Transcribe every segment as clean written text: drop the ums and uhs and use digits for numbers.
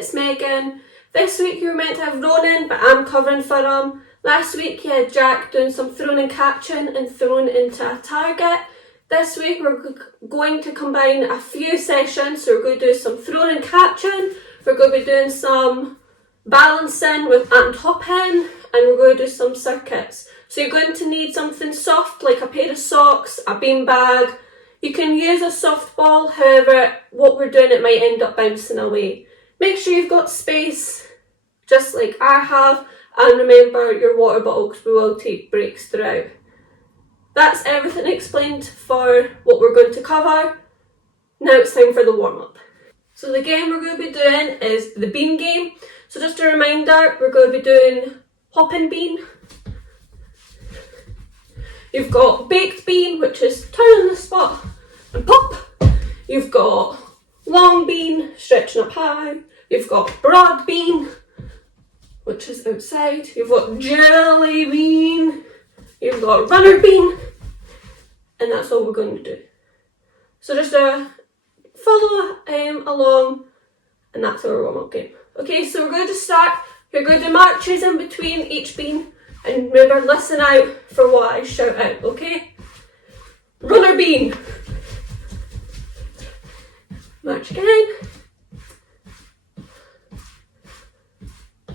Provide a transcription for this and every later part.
it's Megan. This week you were meant to have Ronan, but I'm covering for him. Last week you had Jack doing some throwing and catching and throwing into a target. This week we're going to combine a few sessions, so we're going to do some throwing and catching, we're going to be doing some balancing with and hopping, and we're going to do some circuits. So you're going to need something soft like a pair of socks, a beanbag. You can use a softball, however what we're doing it might end up bouncing away. Make sure you've got space, just like I have, and remember your water bottle because we will take breaks throughout. That's everything explained for what we're going to cover. Now it's time for the warm-up. So the game we're going to be doing is the bean game. So just a reminder, we're going to be doing hopping bean. You've got baked bean, which is turn on the spot and pop. You've got long bean, stretching up high. You've got broad bean, which is outside. You've got jelly bean. You've got runner bean. And that's all we're going to do. So just follow along, and that's our warm-up game. Okay, so we're going to start. You're going to do marches in between each bean. And remember, listen out for what I shout out, okay? Runner bean. March again.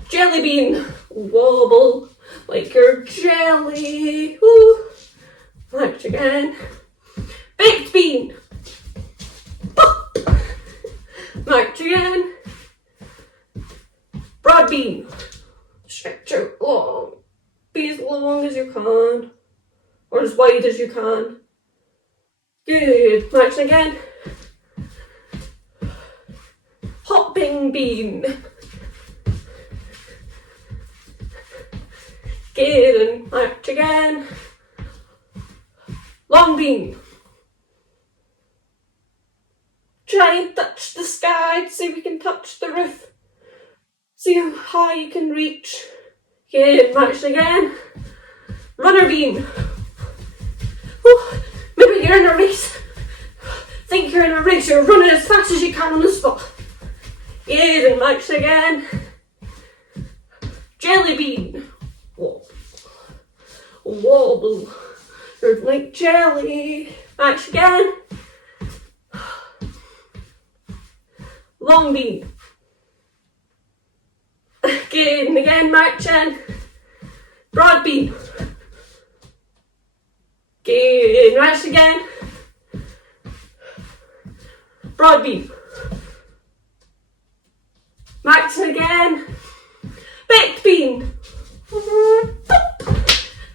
Jelly bean. Wobble like you're jelly. Woo. March again. Baked bean. Pop. March again. Broad bean. Stretch out long. Be as long as you can, or as wide as you can. Good. March again. Hopping bean. Good. And march again. Long bean. Try and touch the sky, see if we can touch the roof. See how high you can reach. Good, march again. Runner bean. Ooh, maybe you're in a race. Think you're in a race, you're running as fast as you can on the spot. Good, and march again. Jelly bean. Wobble. Wobble. You're like jelly. March again. Long bean. Good, and again, marching. Broad bean. Good, march again. Broad bean. Marching again. Baked bean.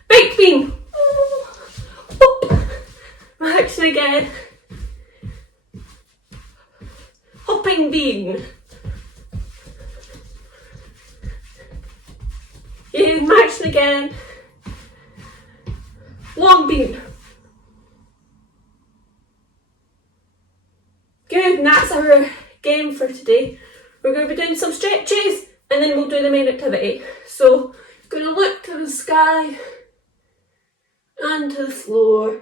Baked bean. Marching again. Hopping bean. Yeah, marching again. Long bean. Good, and that's our game for today. We're going to be doing some stretches and then we'll do the main activity. So, going to look to the sky and to the floor.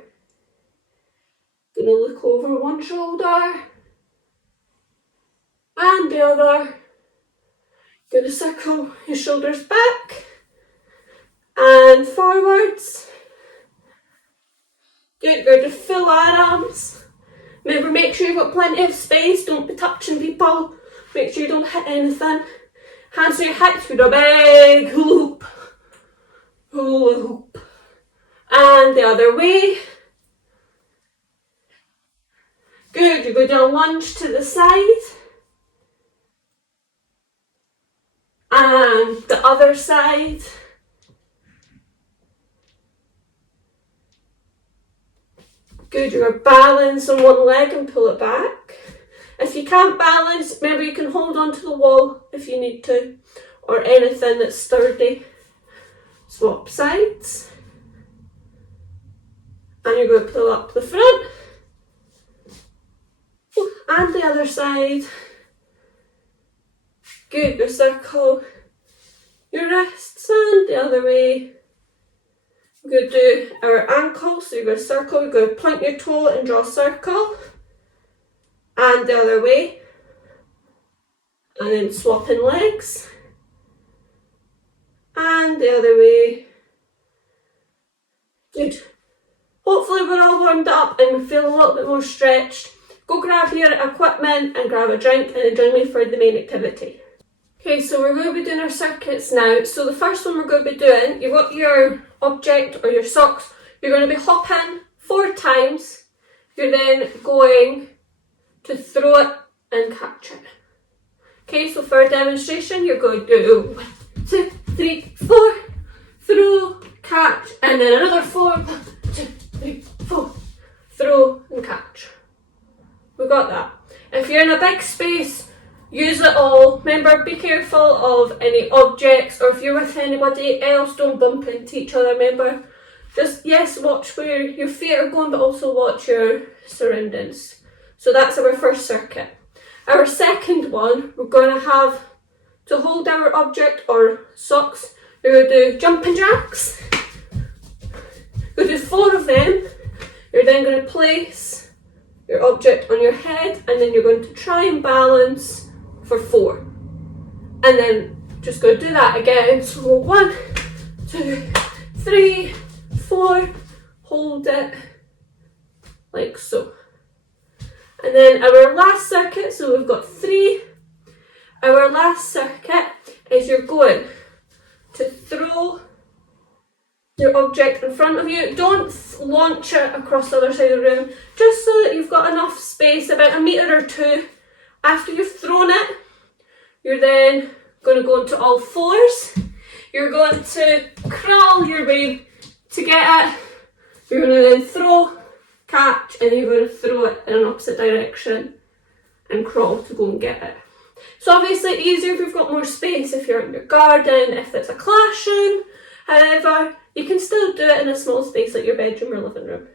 Going to look over one shoulder and the other. Going to circle your shoulders back and forwards. Good, go to full arms. Remember, make sure you've got plenty of space, don't be touching people. Make sure you don't hit anything. Hands to your hips with a big hula hoop. Hula hoop. And the other way. Good, you go down lunge to the side. And the other side. Good, you're going to balance on one leg and pull it back. If you can't balance, maybe you can hold onto the wall if you need to, or anything that's sturdy. Swap sides. And you're going to pull up the front. And the other side. Good, go circle your wrists and the other way. We're going to do our ankle, so you're going to circle, you're going to point your toe and draw a circle. And the other way. and then swapping legs, and the other way. Good. Hopefully we're all warmed up and we feel a little bit more stretched. Go grab your equipment and grab a drink and then join me for the main activity. Okay, so we're going to be doing our circuits now. So the first one we're going to be doing, you've got your object or your socks. You're going to be hopping 4 times. You're then going to throw it and catch it. Okay, so for a demonstration, you're going to do 1, 2, 3, 4, throw, catch, and then another 4, 1, 2, 3, 4, throw and catch. We got that. If you're in a big space, use it all. Remember, be careful of any objects, or if you're with anybody else, don't bump into each other. Remember, just, yes, watch where your feet are going, but also watch your surroundings. So that's our first circuit. Our second one, we're going to have to hold our object or socks. We're going to do jumping jacks. We'll do 4 of them. You're then going to place your object on your head, and then you're going to try and balance for 4. And then just going to do that again. So 1, 2, 3, 4. Hold it like so. And then our last circuit, so we've got 3. Our last circuit is you're going to throw your object in front of you. Don't launch it across the other side of the room, just so that you've got enough space, about 1 metre or 2. After you've thrown it, you're then going to go into all 4s. You're going to crawl your way to get it. You're going to then throw, catch, and then you're going to throw it in an opposite direction and crawl to go and get it. So obviously easier if you've got more space, if you're in your garden, if it's a classroom. However, you can still do it in a small space like your bedroom or living room.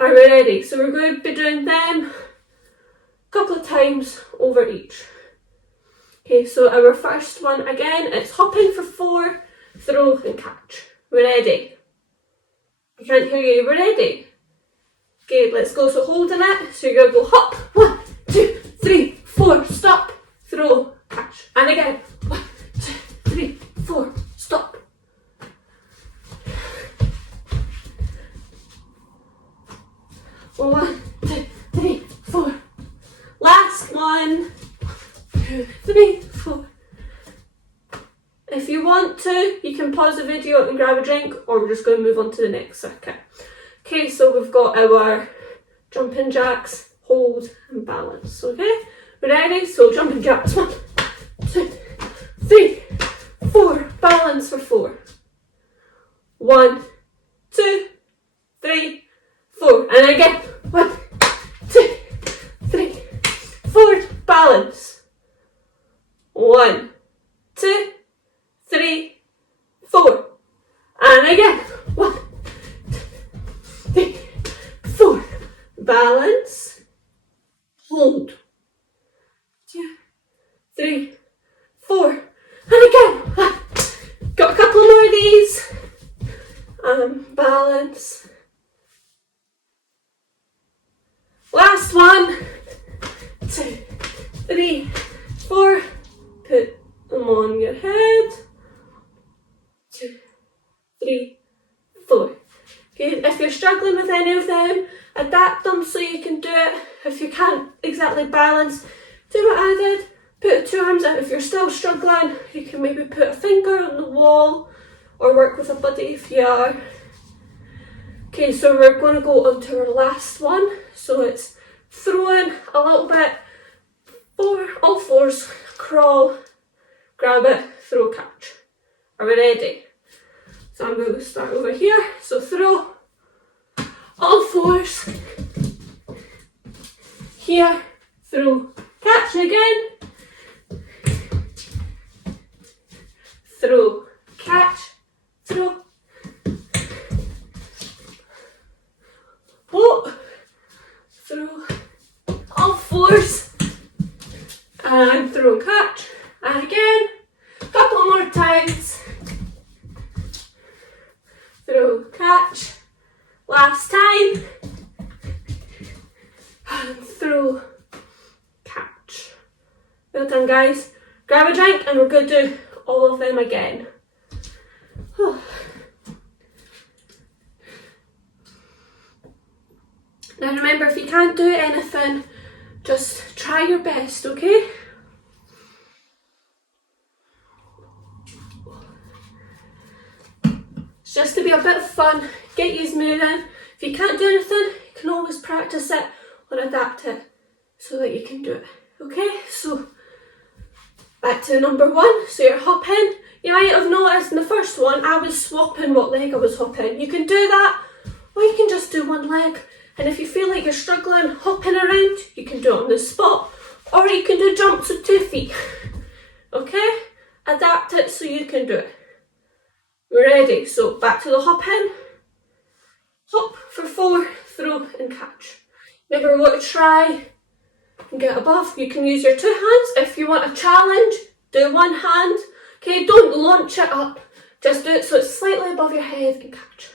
Are we ready? So we're going to be doing them a couple of times over each. Okay, so our first one again, it's hopping for 4, throw and catch. We're ready. I can't hear you. We're ready. Okay, let's go. So holding it. So you're going to go hop. 1, 2, 3, 4. Stop. Throw. Catch. And again. 1, 2, 3, 4. Stop. One, 2, 3, 4. Last one. 2, 3, 4. If you want to, you can pause the video and grab a drink, or we're just going to move on to the next circuit. Okay, so we've got our jumping jacks, hold and balance. Okay, we're ready? So jumping jacks, 1, 2, 3, 4. Balance for 4. 1, 2, 3, 4. And again, 1, 2, 3, 4. Balance. 1, 2, 3, 4. And again, 1, 2, 3, 4. Balance. Hold. 2, 3, 4. And again. Got a couple more of these. Balance. Last one. 2, 3, 4. Put them on your head. 2, 3, 4. Okay, if you're struggling with any of them, adapt them so you can do it. If you can't exactly balance, do what I did. Put 2 arms out. If you're still struggling, you can maybe put a finger on the wall or work with a buddy if you are. Okay, so we're going to go on to our last one. So it's throwing a little bit, 4, all 4s, crawl, grab it, throw, catch. Are we ready? So I'm going to start over here. So throw, all 4s, here, throw, catch again, throw, catch, throw, oh, throw, all 4s, and throw, catch, and again, a couple more times, throw, catch, last time, and throw, catch. Well done. done, guys. Grab a drink and we're going to do all of them again. Now remember, if you can't do anything, just try your best, okay? It's just to be a bit of fun, get you moving. If you can't do anything, you can always practice it or adapt it so that you can do it, okay? So back to number 1, so you're hopping. You might have noticed in the first one, I was swapping what leg I was hopping. You can do that, or you can just do one leg. And if you feel like you're struggling hopping around, you can do it on the spot, or you can do jumps with 2 feet, okay? Adapt it so you can do it. We're ready, so back to the hopping. Hop for 4, throw and catch. Remember, we want to try and get above. You can use your 2 hands. If you want a challenge, do 1 hand. Okay, don't launch it up. Just do it so it's slightly above your head and catch.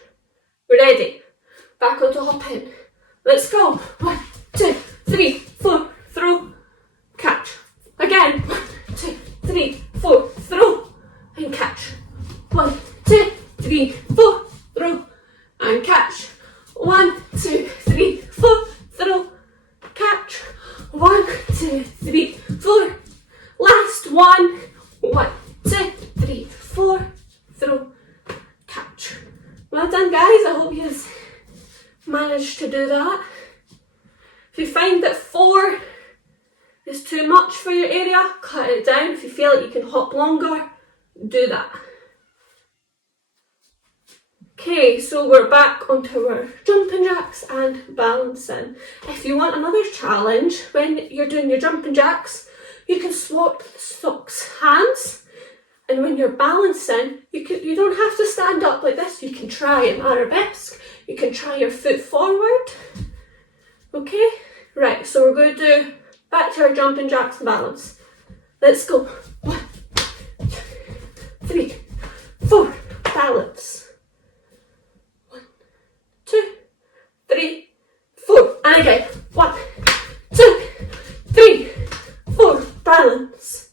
We're ready. Back onto hopping. Let's go. 1, 2, 3, 4, throw, catch. Again. 1, 2, 3, 4, throw and catch. 1, 2, 3, 4, throw and catch. 1, 2, 3, 4, throw, catch. 1, 2, 3, 4. Last one. 1, 2, 3, 4, throw, catch. Well done, guys. I hope you managed to do that. If you find that 4 is too much for your area, cut it down. If you feel like you can hop longer, do that. Okay, so we're back onto our jumping jacks and balancing. If you want another challenge, when you're doing your jumping jacks, you can swap the socks hands, and when you're balancing, you don't have to stand up like this. You can try an arabesque. You can try your foot forward. Okay, right. So we're going to do back to our jumping jacks and balance. Let's go. 1, 2, 3, 4. Balance. 1, 2, 3, 4. And again. 1, 2, 3, 4. Balance.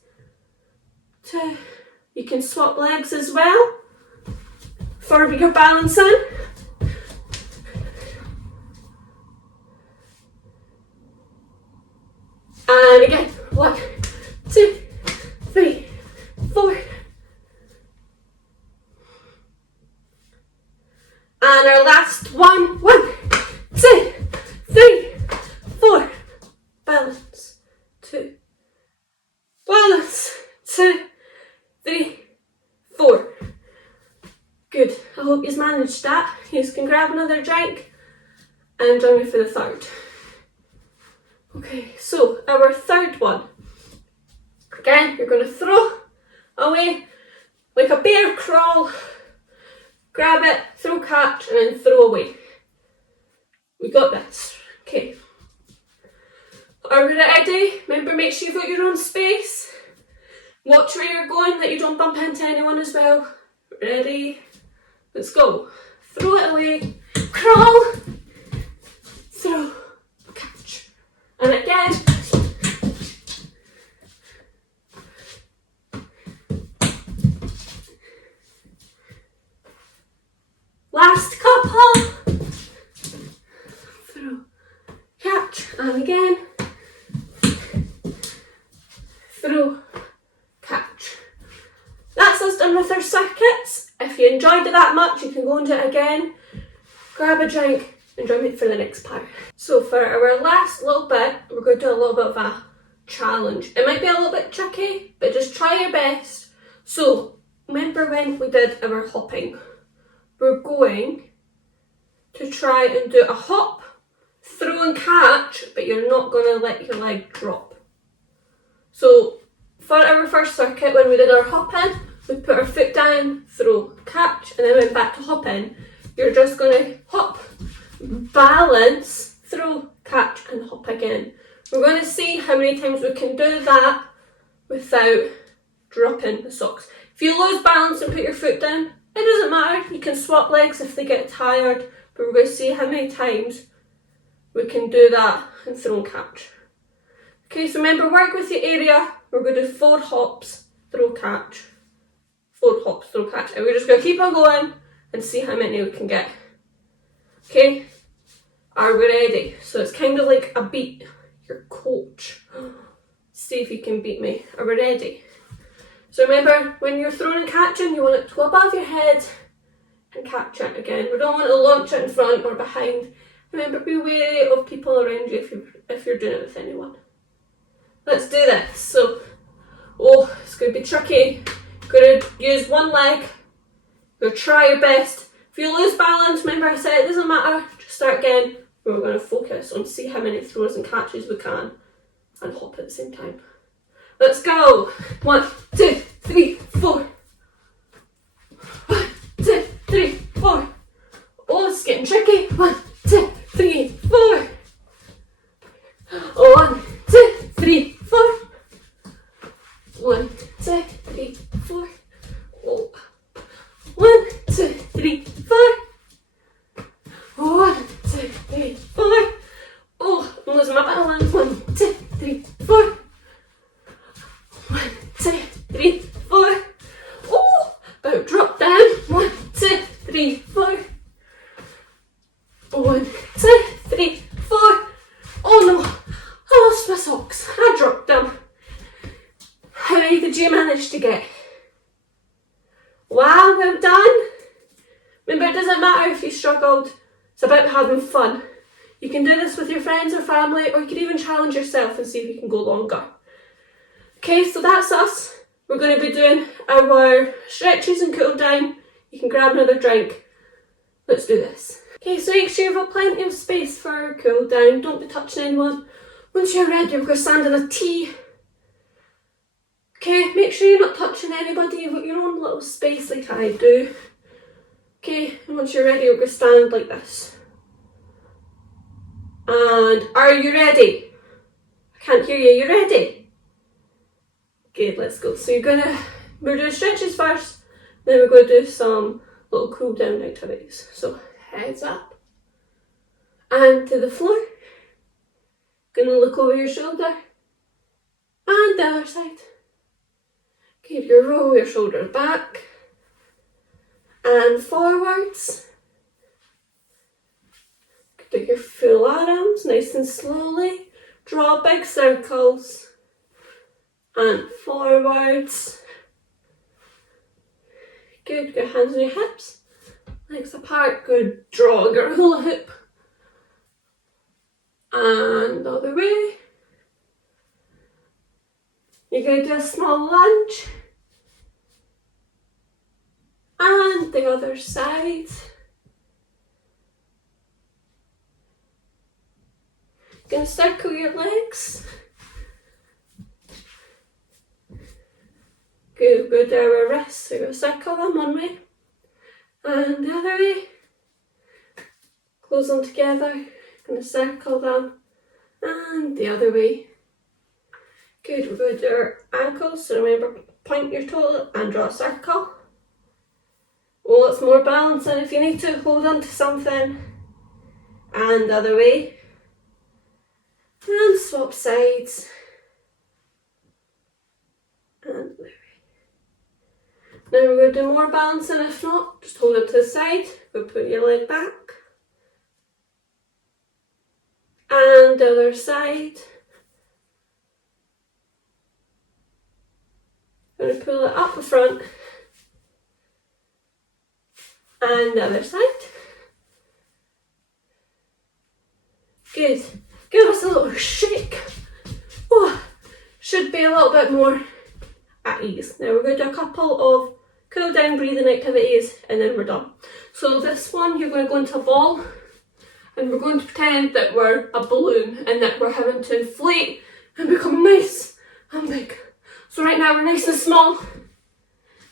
2. You can swap legs as well for your balancing. And again. 1, 2, 3, 4. And our last one. 1, 2, 3, 4. Balance. 2. Balance. 2, 3, 4. Good. I hope you've managed that. You can grab another drink and join me for the third. Okay, so our third one. Again, you're going to throw away like a bear crawl. Grab it, throw, catch, and then throw away. We got this. Okay. Are we ready? Remember, make sure you've got your own space. Watch where you're going, that you don't bump into anyone as well. Ready? Let's go. Throw it away. Crawl. Throw. Catch. And again. Last couple. Throw. Catch. And again. Throw. Catch. That's us done with our circuits. If you enjoyed it that much, you can go and do it again. Grab a drink and join me for the next part. So for our last little bit, we're going to do a little bit of a challenge. It might be a little bit tricky, but just try your best. So remember when we did our hopping? We're going to try and do a hop, throw and catch, but you're not going to let your leg drop. So for our first circuit, when we did our hopping, we put our foot down, throw, catch, and then went back to hopping. You're just going to hop, balance, throw, catch, and hop again. We're going to see how many times we can do that without dropping the socks. If you lose balance and put your foot down, it doesn't matter. You can swap legs if they get tired, but we're going to see how many times we can do that and throw and catch. Okay, so remember, work with the area we're going to do 4 hops, throw, catch. 4 hops, throw, catch. And we're just going to keep on going and see how many we can get. Okay, are we ready? So it's kind of like a beat your coach. See if you can beat me. Are we ready? So remember, when you're throwing and catching, you want it to go above your head and catch it again. We don't want to launch it in front or behind. Remember, be wary of people around you if you're doing it with anyone. Let's do this. So, it's going to be tricky. You're going to use one leg. You're going to try your best. If you lose balance, remember I said it doesn't matter. Just start again. We're going to focus on see how many throws and catches we can and hop at the same time. Let's go. 1, 2, 3, 4. 1, 2, 3, 4. Oh, it's getting tricky. 1, 2, 3, 4. 1, 2, 3, 4. 1, 2, 3, 4. Oh. 1, 2, 3, 4. 1, 2, 3, 4. Oh, I'm losing my balance. 1, 2, 3, 4. 1, 2, 3, 4. Oh, about drop down. 1, 2, 3, 4. 1, 2, 3, 4. Oh no, I lost my socks. I dropped them. How many did you manage to get? Wow, well done. Remember, it doesn't matter if you struggled. It's about having fun. You can do this with your friends or family, or you can even challenge yourself and see if you can go longer. Okay, so that's us. We're going to be doing our stretches and cool down. You can grab another drink. Let's do this. Okay, so make sure you've got plenty of space for cool down. Don't be touching anyone. Once you're ready, we're going to stand in a T. Okay, make sure you're not touching anybody. You've got your own little space like I do. Okay, and once you're ready, we're going to stand like this. And are you ready? I can't hear you. You ready? Good, let's go. So we're doing stretches first, then we're going to do some little cool down activities. So heads up and to the floor. Gonna look over your shoulder and the other side. Keep your roll your shoulders back and forwards. Do your full arms nice and slowly. Draw big circles and forwards. Good, good hands on your hips. Legs apart, good. Draw your hula hoop. And the other way. You're going to do a small lunge. And the other side. Going to circle your legs. Good, go down our wrists. So you're going to circle them one way. And the other way. Close them together. Going to circle them. And the other way. Good, we're going to do our ankles. So remember, point your toe and draw a circle. Oh, it's more balancing if you need to. Hold on to something. And the other way. And swap sides. And the other way. Now we're going to do more balancing. If not, just hold it to the side. We'll put your leg back. And the other side. Going to pull it up the front. And the other side. Good. Give us a little shake. Oh, should be a little bit more at ease. Now we're going to do a couple of cool down breathing activities and then we're done. So this one, you're going to go into a ball and we're going to pretend that we're a balloon and that we're having to inflate and become nice and big. So right now we're nice and small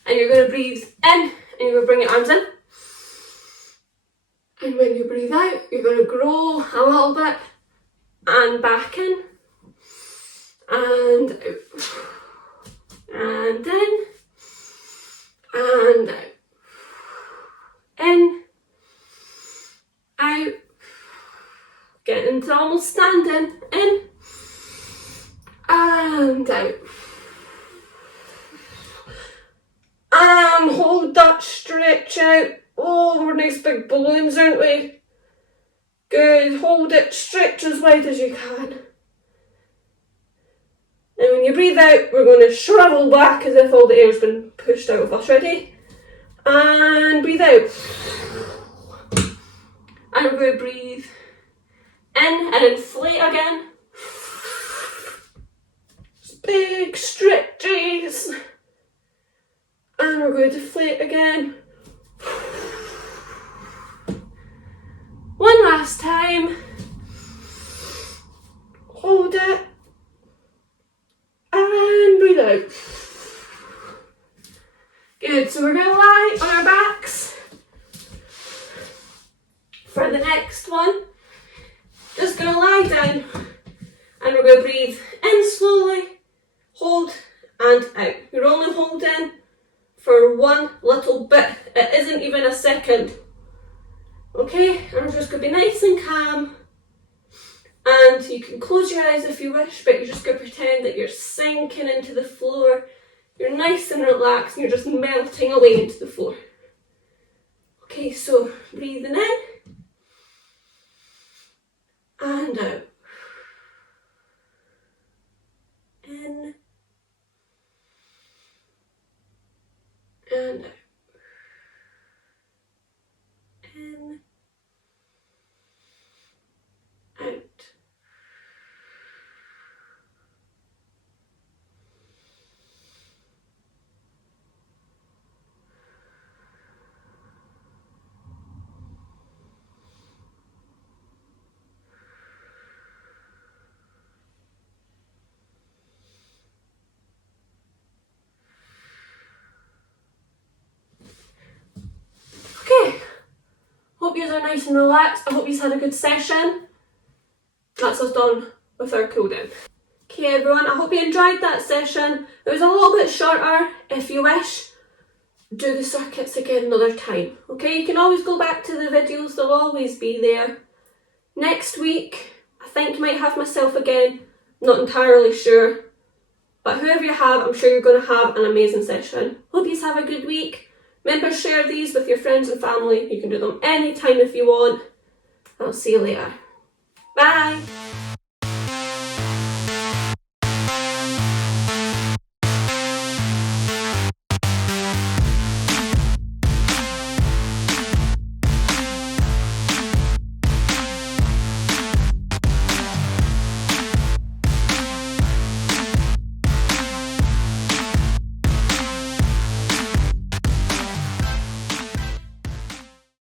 and you're going to breathe in and you're going to bring your arms in. And when you breathe out, you're going to grow a little bit and back in and out and in and out, in, out, getting to almost standing, in and out, And hold that stretch out. Oh, we're nice big balloons, aren't we? Good, hold it, stretch as wide as you can. And when you breathe out, we're going to shrivel back as if all the air's been pushed out of us. Ready? And breathe out. And we're going to breathe in and inflate again. Big stretches. And we're going to deflate again. One last time. Hold it. And breathe out. Good, so we're going to lie on our backs for the next one. Just going to lie down and we're going to breathe in slowly, hold and out. You're only holding for one little bit. It isn't even a second. Okay, and we're just going to be nice and calm. And you can close your eyes if you wish, but you're just going to pretend that you're sinking into the floor. You're nice and relaxed and you're just melting away into the floor. Okay, so breathing in and out. In and out. In, out. Okay, hope you are nice and relaxed. I hope you had a good session. That's us done with our cool down. Okay everyone, I hope you enjoyed that session. It was a little bit shorter. If you wish, do the circuits again another time. Okay, you can always go back to the videos, they'll always be there. Next week, I think you might have myself again, not entirely sure. But whoever you have, I'm sure you're going to have an amazing session. Hope you have a good week. Remember, share these with your friends and family. You can do them anytime if you want. I'll see you later. Bye.